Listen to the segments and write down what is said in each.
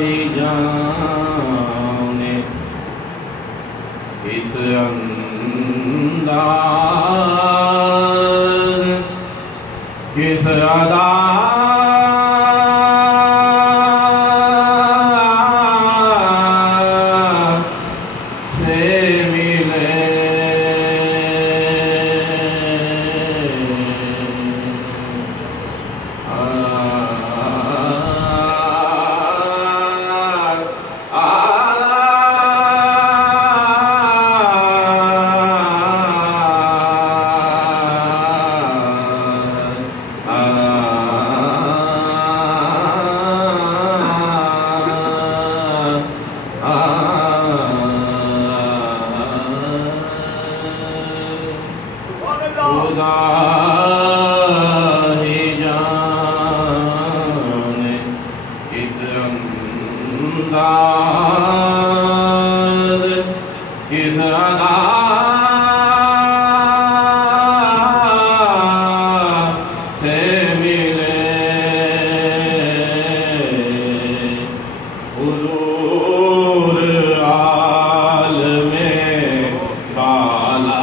ہی جانے کس انداز کس ادا خدا ہی جانے کس انداز کس ادا سے ملے حضور عالم بالا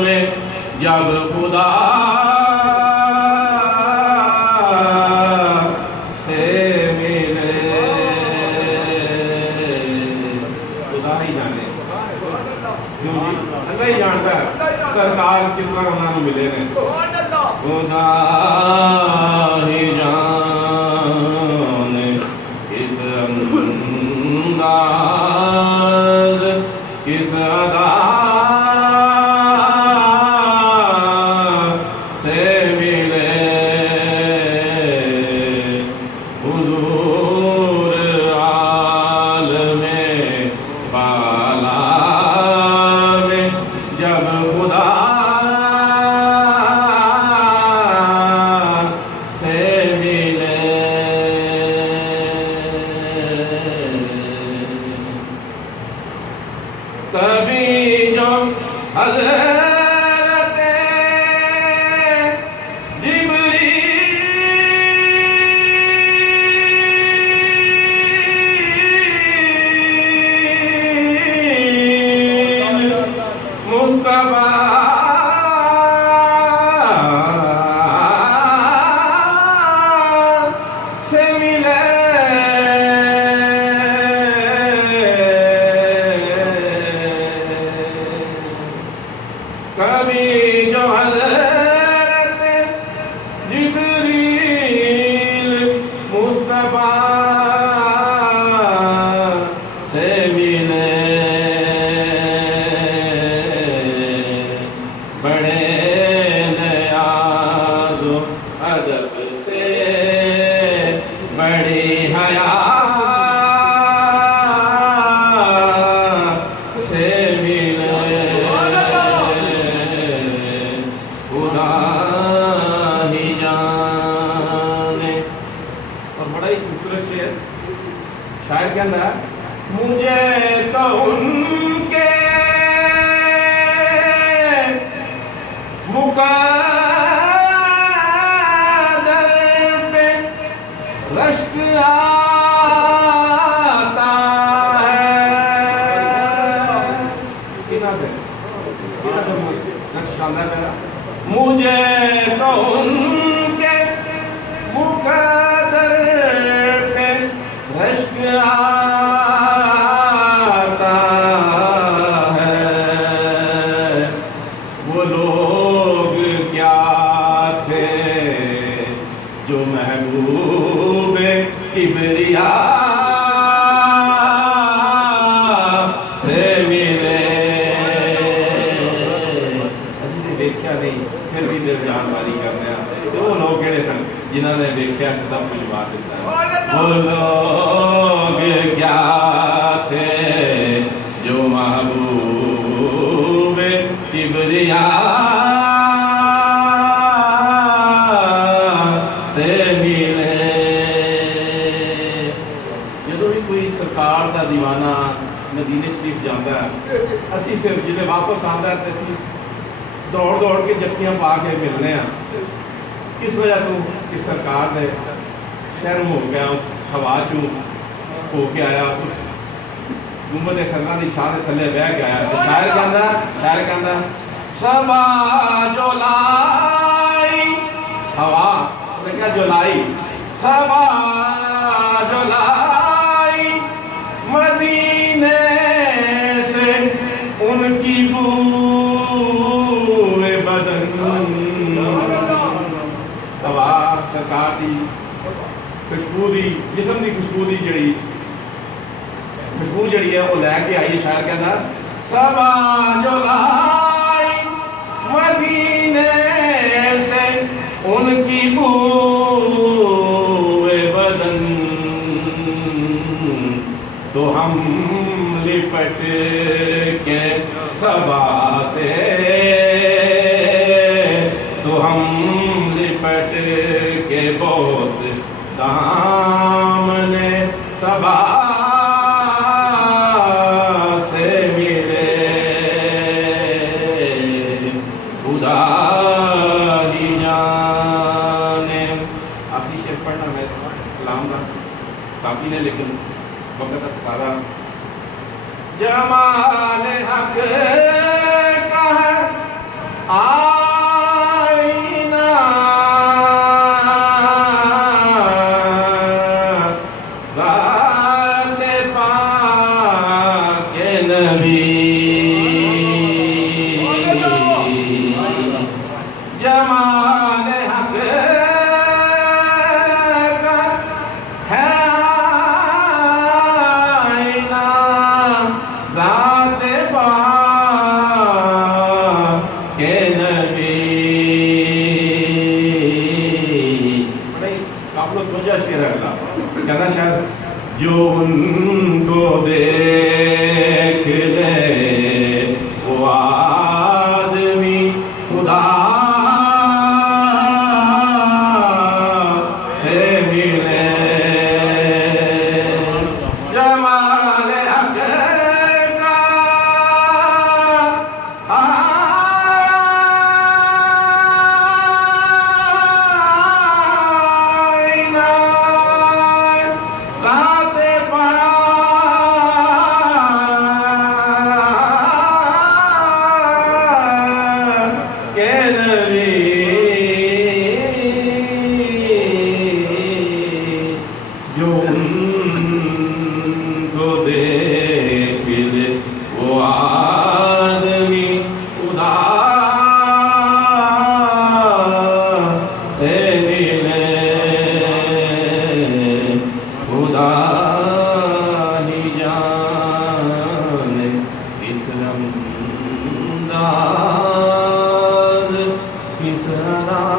میں جب خدا سے ملے خدا ہی جانے اللہ ہی جانتا ہے سرکار کس طرح ہمارے ملے ہیں خدا ہی جانے کس انداز کس ادا سے ملے حضور عالم بالا میں جب خدا سے ملے تبھی جو حضرت جبریل مصطفیٰ سے ملے کبھی جو حضرت جبریل مصطفیٰ سے ملے بڑے نیاز و ادب سے بڑی حیا سے ملے خدا ہی جانے اور بڑا ہی خوبصورت شعر شاعر کے اندر مجھے تو ان کے مقدر پہ رشک آتا ہے مجھے تو ان کے مقدر پہ رشک آتا ہے وہ لوگ کیا تھے جو محبوب کبریا سے ملے دیکھا نہیں پھر بھی دل جان باری کرنے آتے وہ لوگ کہڑے سن جنہوں نے دیکھا سب کچھ بات دیتا ہے وہ لوگ کیا تھے جو محبوب کبریا سے ملے جدو بھی کوئی سرکار کا دیوانہ مدینے شریف جاتا ہے اسی پھر جب واپس آتا ہے تو دوڑ دوڑ کے جتیاں پا کے ملنے ہیں اس وجہ تو کہ سرکار نے شہر ہو گیا اس ہوا چوں ہو کے آیا اس گنبد خزرہ دی چھاں دے تھلے بہ کے آیا تو شاعر کہندا صبا جو لائی ہوا نے کیا جو لائی صبا جو لائی مدینے سے ان کی بو بدن ہوا سرکار دی خوشبو دی جسم دی خوشبو دی خوشبو جڑی ہے وہ لے کے آئی شاعر کہنا صبا جو لائی مدینے سے ان کی بو بدن تو ہم لپٹ کے صبا سے تو ہم لپٹ کے بہت دامن صبا سے ملے خدا ہی جانے آخری شعر پڑھنا ہے کلام کا کافی نے لیکن وقت اتارا جمال حق کا ہے آئینہ ذات پاک نبی جمال حق کا ہے آئینہ ذات پاک نبی قابل توجہ شعر ہے اللہ کہنا شاید جو ان کو دیکھ لے وہ آدمی خدا سے ملے جمال حق کا آئینہ ذات پاک نبی جو ان کو دیکھ لے وہ آدمی خدا سے ملے خدا ہی جانے اس رمضان کس انداز